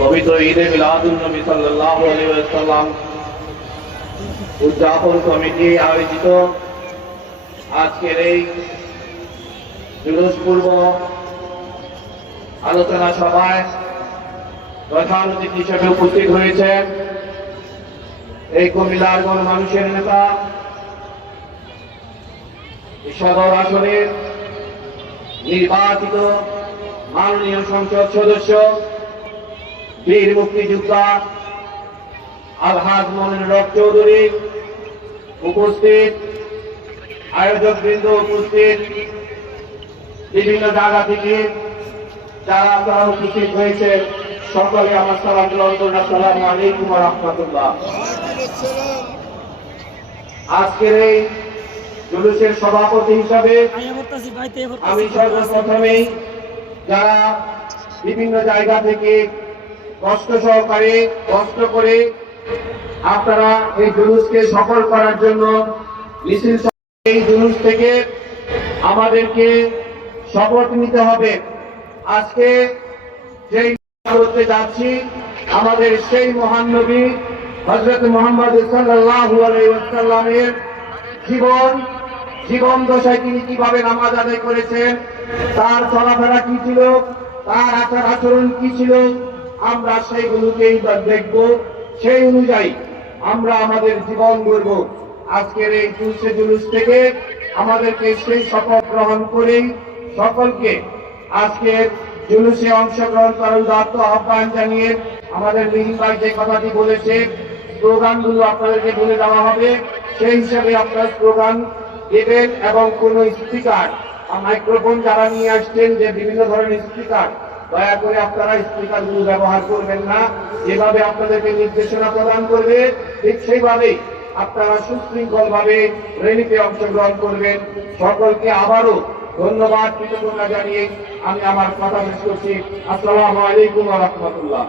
পবিত্র ঈদে মিলাদুন নবী সাল্লাল্লাহু আলাইহি ওয়াসাল্লাম উদযাপন কমিটি আয়োজিত আজকের এই জুলুস পূর্ব আলোচনা সভায় প্রধান অতিথি হিসেবে উপস্থিত হয়েছেন এই কুমিল্লার গণমানুষের নেতা, সদর আসনের নির্বাচিত মাননীয় সংসদ সদস্য বীর মুক্তিযোদ্ধা আলহাজ মনিরুল হক চৌধুরী উপস্থিত, আয়োজক বৃন্দ উপস্থিত, বিভিন্ন জায়গা থেকে যারা আপনারা উপস্থিত হয়েছে সকলে আমার সালাম গ্রহণ করুন। আসসালামু আলাইকুম ওয়া রাহমাতুল্লাহ। আজকের এই জুলুসের সভাপতি হিসাবে আমি সর্বপ্রথমেই যারা বিভিন্ন জায়গা থেকে কষ্ট সহকারে কষ্ট করে আপনারা এই জুলুসকে সফল করার জন্য মিছিল, এই জুলুস থেকে আমাদেরকে শপথ নিতে হবে। আজকে যেই করতে যাচ্ছি আমাদের সেই মহান নবী হযরত মুহাম্মদ সাল্লাল্লাহু আলাইহি ওয়াসাল্লামের জীবন দশায় তিনি কিভাবে নামাজ আদায় করেছেন, তার চলাফেরা কি ছিল, তার আচার আচরণ কি ছিল, আমরা সেইগুলোকেই দেখব। সেই অনুযায়ী আমরা আমাদের জীবন গড়ব। আজকের এই জুলুস থেকে আমাদেরকে সেই শপথ গ্রহণ করেই সকলকে আজকের জুলুসে অংশগ্রহণ করার উদাত্ত আহ্বান জানিয়ে আমাদের মিহিন ভাই যে কথাটি বলেছে, স্লোগানগুলো আপনাদেরকে বলে দেওয়া হবে। সেই হিসাবে আপনারা স্লোগান দেবেন এবং কোন স্পিকার মাইক্রোফোন যারা নিয়ে আসছেন যে বিভিন্ন ধরনের স্পিকার, দয়া করে আপনারা স্পিকারগুলো ব্যবহার করবেন না। যেভাবে আপনাদেরকে নির্দেশনা প্রদান করবে ঠিক সেইভাবেই আপনারা সুশৃঙ্খল ভাবে র্যালিতে অংশগ্রহণ করবেন। সকলকে আবারও ধন্যবাদ, কৃতজ্ঞতা জানিয়ে আমি আমার কথা শেষ করছি। আসসালামু আলাইকুম ওয়া রাহমাতুল্লাহ।